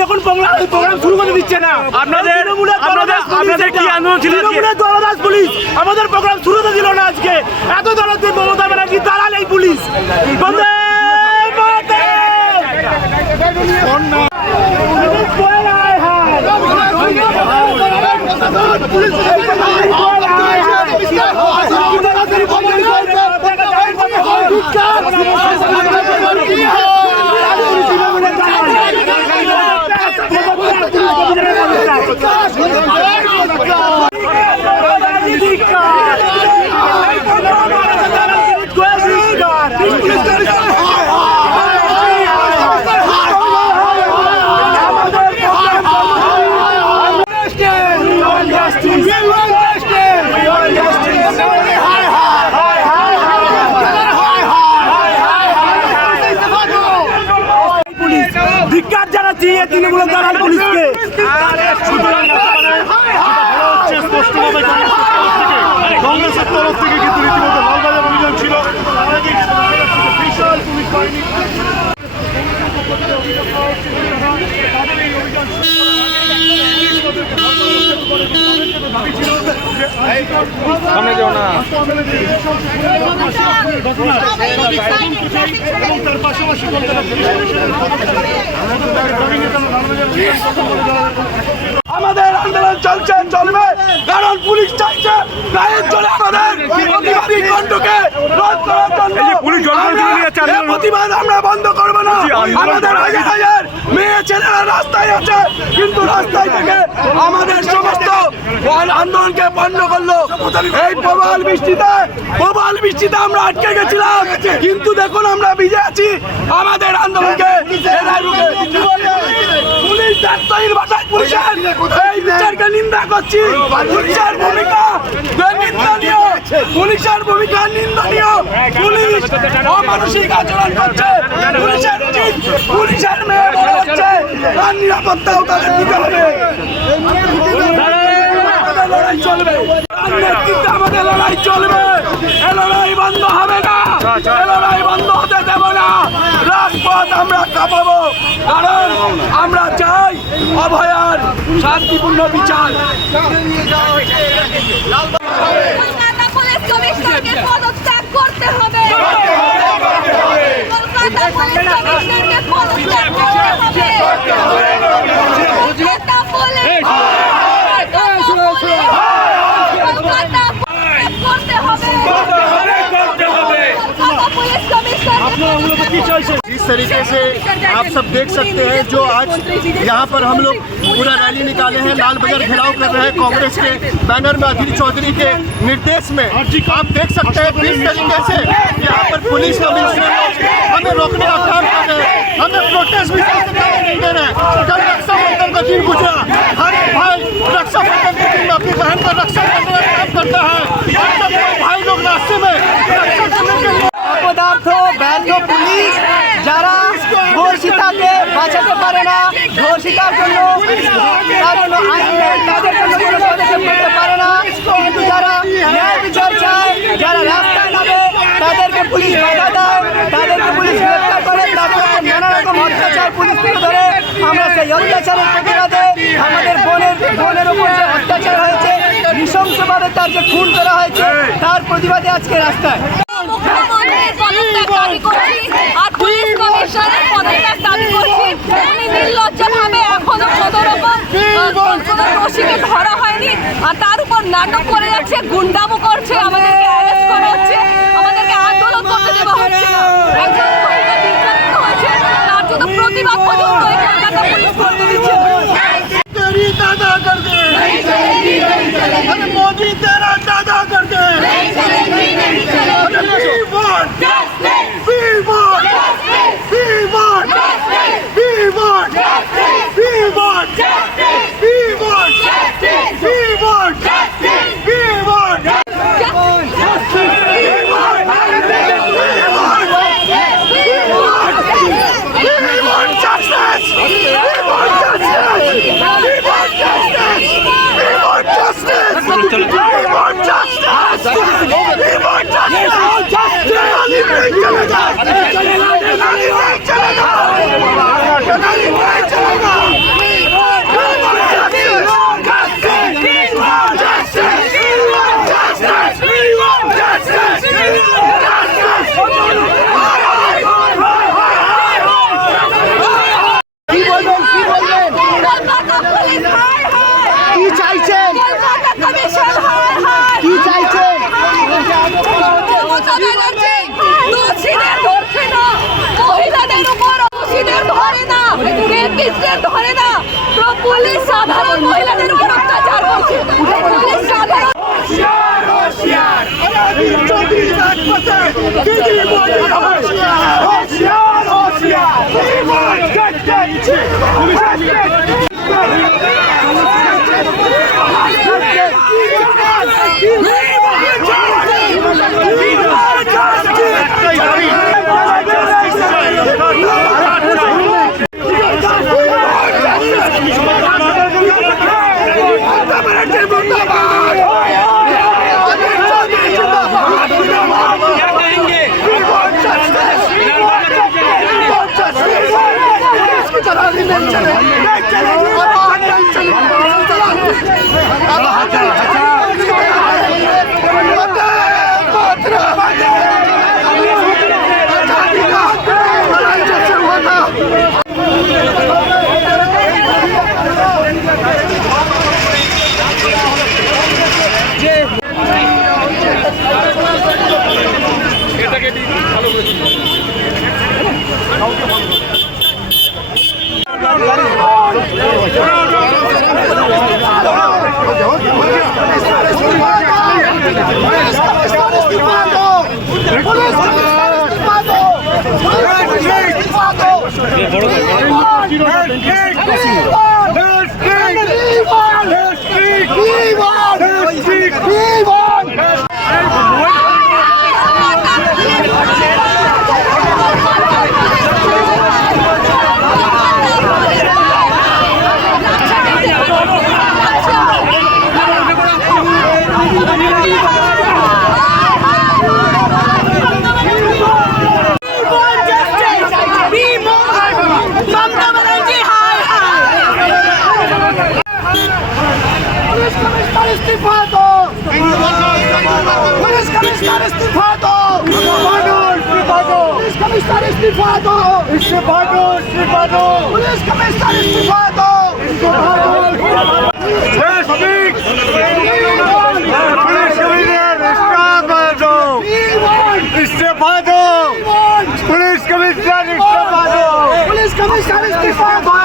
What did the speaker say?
দেখুন প্রোগ্রাম শুরু করে দিচ্ছে না। আপনাদের কি আন্দোলন ছিল? দলদাস পুলিশ আমাদের প্রোগ্রাম শুরুতে দিল না আজকে। এত দলদাস মমতা ব্যানার্জি দাঁড়াল এই পুলিশ। বন্দে তৃণমূল দালাল পুলিশকে কংগ্রেসের তরফ থেকে কিন্তু রীতিমতো লালবাজার অভিযান ছিল। বিশাল পুলিশ বাহিনী সামনে যাও না। তার পাশাপাশি আমাদের আন্দোলন চলছে, চলবে, কারণ পুলিশ চাইছে গায়ের জোরে আমাদের প্রতিবাদী কণ্ঠকে রোধ করার জন্য। প্রতিবাদ আমরা বন্ধ করবো না। আমাদের হাজার হাজার মেয়ে ছেলেরা রাস্তায় আছে, কিন্তু রাস্তায় থেকে আমাদের সমস্ত আন্দোলনকে বন্ধ করলো। এই প্রবল বৃষ্টিতে আমরা আটকে গেছিলাম, কিন্তু দেখুন আমরা বিজয় আছি। আমাদের আন্দোলনকে পুলিশ দায়িত্বহীন ভাষায় এই বিচারকে নিন্দা করছি। পুলিশের ভূমিকা নিন্দনীয়। পুলিশ অমানসিক আচরণ করছে। পুলিশের মেয়ে বড় হচ্ছে, তার নিরাপত্তাও তাদের দিতে হবে। লড়াই চলবে, আমাদের লড়াই চলবে। এ লড়াই বন্ধ হবে না, এ লড়াই বন্ধ হতে দেব না। রাজপথ আমরা কাঁপাবো, কারণ আমরা চাই অভয়ার শান্তিপূর্ণ বিচার। কলকাতা পুলিশ কমিশনারকে পদত্যাগ করতে হবে। কলকাতা পুলিশ কমিশনারকে পদত্যাগ করতে হবে। কলকাতা পুলিশ जिस तरीके से आप सब देख सकते हैं, जो आज यहाँ पर हम लोग पूरा रैली निकाले हैं, लाल बाजार घेराव कर रहे हैं कांग्रेस के बैनर में अधीर चौधरी के निर्देश में। आप देख सकते हैं किस तरीके से यहाँ पर पुलिस कमिश्नर हमें रोकने का काम कर रहे हैं, हमें प्रोटेस्ट भी दे रहे हैं। कल रक्षाबंधन का दिन गुजरा, हर भाई रक्षाबंधन के दिन अपनी बहन का रक्षा करने का काम करता है। भाई लोग रास्ते में रक्षा करने के लिए অপদার্থ ব্যর্থ পুলিশ যারা ধর্ষিতাকে বাঁচাতে পারে না, ধর্ষিতার জন্য আইন নেই, তাদের জন্য কোনো পদক্ষেপ করতে পারে না। কিন্তু যারা ন্যায় বিচার চায়, যারা রাস্তায় নামে, তাদেরকে পুলিশ বাধা দেয়, তাদেরকে পুলিশ গ্রেপ্তার করে, তাদের উপর নানা রকম অত্যাচার পুলিশ তুলে ধরে। আমরা সেই অত্যাচারের প্রতিবাদে আমাদের বোনের উপর যে অত্যাচার হয়েছে, নৃশংসভাবে তার যে খুন করা হয়েছে, তার প্রতিবাদে আজকে রাস্তায়। মুখ্যমন্ত্রীর পদত্যাগ দাবি করছি, আর পুলিশ কমিশনারের পদত্যাগ দাবি করছি। উনি নির্লজ্জভাবে এখনো কোনো দোষীকে ধরা হয়নি, আর তার উপর নাটক করে যাচ্ছে, গুন্ডামো করছে, আমাদেরকে অ্যারেস্ট করা হচ্ছে, আমাদেরকে আন্দোলন করতে দেওয়া হচ্ছে না। একজন মহিলা নির্যাতিত হয়েছে, তার জন্য প্রতিবাদ পর্যন্ত এই কলকাতা পুলিশ করতে দিচ্ছে না। दादा कर दे, अरे मोदी तेरा दादा कर दे। We want justice! We want justice! We want justice! র্যাঙ্কিস্টদের ধরে না, পুলিশ সাধারণ মহিলাদের উপর অত্যাচার করছে। পুলিশ সাধারণ पुलिस कमिश्नर इस्तीफा दो।